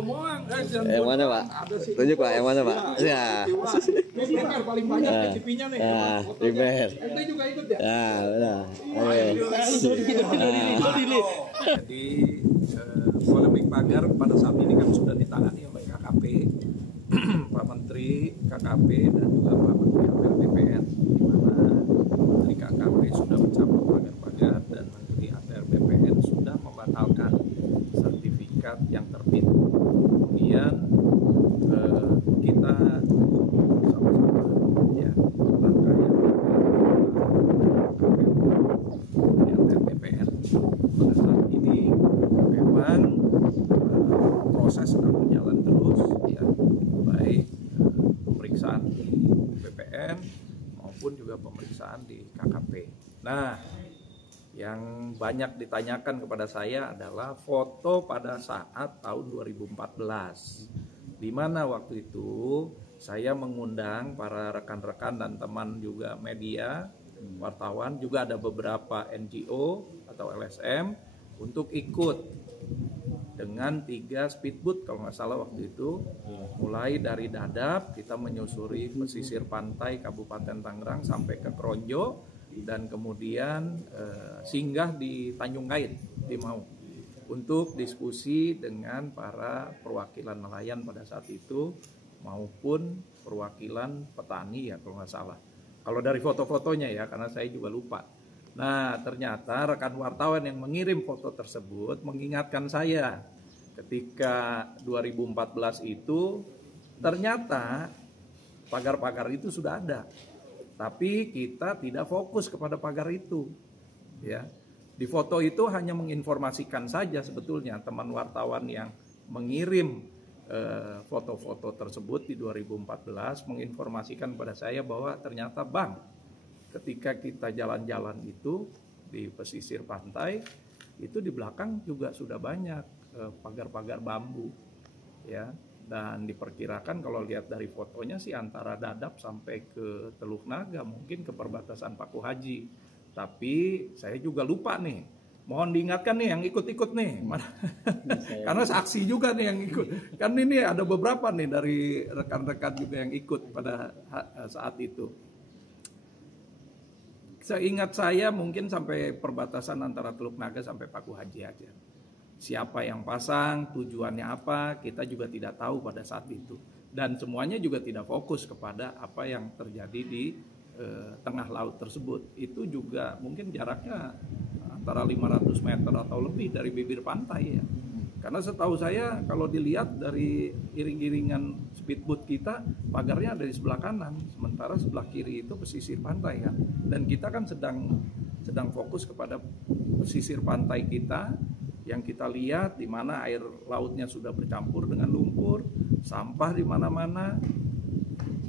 Pak? Yang mana Pak? Tunjuk Pak, yang mana Pak? Ya. Paling banyak PCP-nya nih. Nah, River. Ente juga ikut ya? Ya, benar. Oke. Jadi polemik pagar pada saat ini kan sudah ditangani oleh KKP, Pak Menteri KKP dan juga Pak Menteri ATR BPN, di mana Menteri KKP sudah mencabut pagar-pagar dan Menteri ATR BPN sudah membatalkan sertifikat yang terbit. Kemudian kita sama-sama ya langkah yang ATR BPN pada saat ini memang proses sedang berjalan terus ya, baik pemeriksaan di BPN maupun juga pemeriksaan di KKP. Nah, yang banyak ditanyakan kepada saya adalah foto pada saat tahun 2014, di mana waktu itu saya mengundang para rekan-rekan dan teman juga media, wartawan, juga ada beberapa NGO atau LSM untuk ikut dengan 3 speedboat kalau nggak salah waktu itu, mulai dari Dadap kita menyusuri pesisir pantai Kabupaten Tangerang sampai ke Kronjo dan kemudian singgah di Tanjung Kait di Mau untuk diskusi dengan para perwakilan nelayan pada saat itu maupun perwakilan petani ya kalau nggak salah. Kalau dari foto-fotonya ya, karena saya juga lupa. Nah, ternyata rekan wartawan yang mengirim foto tersebut mengingatkan saya ketika 2014 itu ternyata pagar-pagar itu sudah ada. Tapi kita tidak fokus kepada pagar itu. Ya. Di foto itu hanya menginformasikan saja sebetulnya teman wartawan yang mengirim foto-foto tersebut di 2014 menginformasikan pada saya bahwa ternyata Bang, ketika kita jalan-jalan itu di pesisir pantai, itu di belakang juga sudah banyak pagar-pagar bambu, ya. Dan diperkirakan kalau lihat dari fotonya sih antara Dadap sampai ke Teluk Naga, mungkin ke perbatasan Paku Haji. Tapi saya juga lupa nih, mohon diingatkan nih yang ikut-ikut nih, karena saksi juga nih yang ikut. Kan ini ada beberapa nih dari rekan-rekan juga yang ikut pada saat itu. Seingat saya mungkin sampai perbatasan antara Teluk Naga sampai Paku Haji aja. Siapa yang pasang, tujuannya apa, kita juga tidak tahu pada saat itu. Dan semuanya juga tidak fokus kepada apa yang terjadi di tengah laut tersebut. Itu juga mungkin jaraknya antara 500 meter atau lebih dari bibir pantai ya. Karena setahu saya kalau dilihat dari iring-iringan speedboat kita, pagarnya ada di sebelah kanan, sementara sebelah kiri itu pesisir pantai kan. Dan kita kan sedang fokus kepada pesisir pantai kita yang kita lihat di mana air lautnya sudah bercampur dengan lumpur, sampah di mana-mana,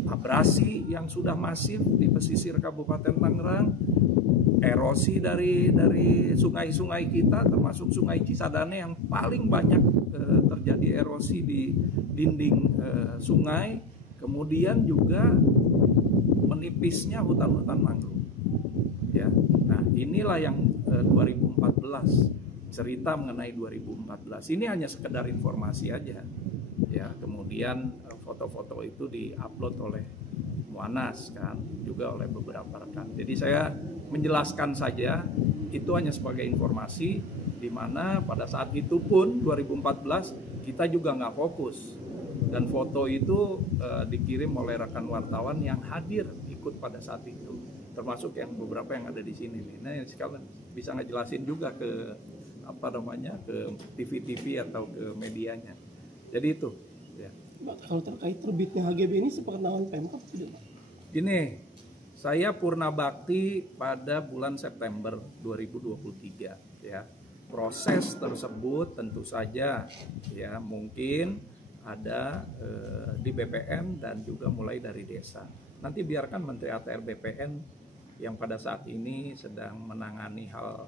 abrasi yang sudah masif di pesisir Kabupaten Tangerang, erosi dari sungai-sungai kita termasuk Sungai Cisadane yang paling banyak terjadi erosi di dinding sungai, kemudian juga menipisnya hutan-hutan mangrove. Ya. Nah, inilah yang 2014, cerita mengenai 2014. Ini hanya sekedar informasi aja. Ya, kemudian foto-foto itu diupload oleh Muanas kan, juga oleh beberapa rekan. Jadi saya menjelaskan saja, itu hanya sebagai informasi di mana pada saat itu pun 2014 kita juga nggak fokus. Dan foto itu dikirim oleh rekan wartawan yang hadir ikut pada saat itu, termasuk yang beberapa yang ada di sini nih. Nah, sekalian bisa ngejelasin juga ke ke TV-TV atau ke medianya. Jadi itu. Ya. Kalau terkait terbitnya HGB ini sepengetahuan Pemkab tidak? Gini, saya purna bakti pada bulan September 2023. Ya. Proses tersebut tentu saja ya mungkin ada di BPN dan juga mulai dari desa. Nanti biarkan Menteri ATR BPN yang pada saat ini sedang menangani hal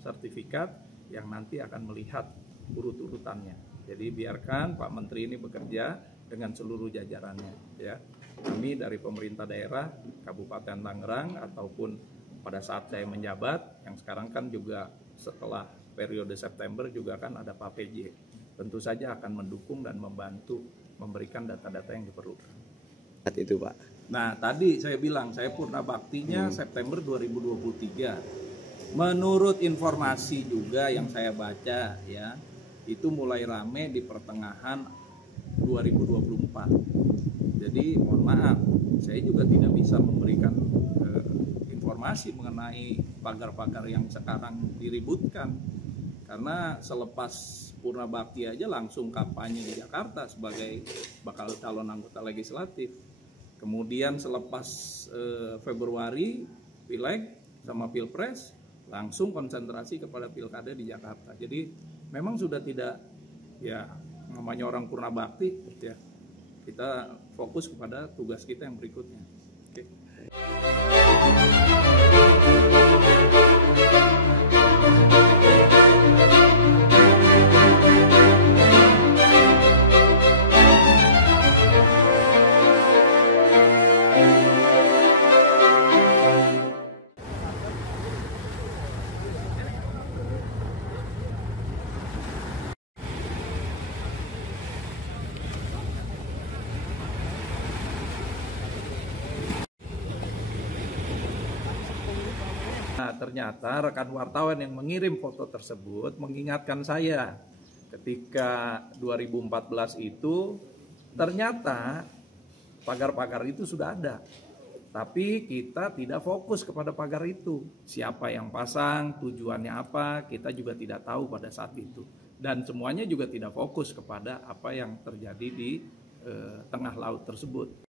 sertifikat yang nanti akan melihat urut-urutannya. Jadi biarkan Pak Menteri ini bekerja dengan seluruh jajarannya. Ya, kami dari pemerintah daerah Kabupaten Tangerang ataupun pada saat saya menjabat, yang sekarang kan juga setelah periode September juga kan ada Pak PJ. tentu saja akan mendukung dan membantu memberikan data-data yang diperlukan. Saat itu Pak. Nah tadi saya bilang saya purna baktinya September 2023. Menurut informasi juga yang saya baca ya, itu mulai rame di pertengahan 2024. Jadi mohon maaf, saya juga tidak bisa memberikan informasi mengenai pagar-pagar yang sekarang diributkan. Karena selepas purna bakti aja langsung kampanye di Jakarta sebagai bakal calon anggota legislatif. Kemudian selepas Februari Pileg sama Pilpres langsung konsentrasi kepada Pilkada di Jakarta. Jadi memang sudah tidak, ya namanya orang purna bakti ya, kita fokus kepada tugas kita yang berikutnya. Oke. Nah, ternyata rekan wartawan yang mengirim foto tersebut mengingatkan saya ketika 2014 itu ternyata pagar-pagar itu sudah ada. Tapi kita tidak fokus kepada pagar itu. Siapa yang pasang, tujuannya apa, kita juga tidak tahu pada saat itu. Dan semuanya juga tidak fokus kepada apa yang terjadi di tengah laut tersebut.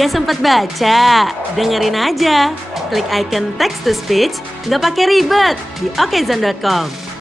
Gak sempat baca? Dengerin aja. Klik icon text to speech, gak pakai ribet di okezone.com.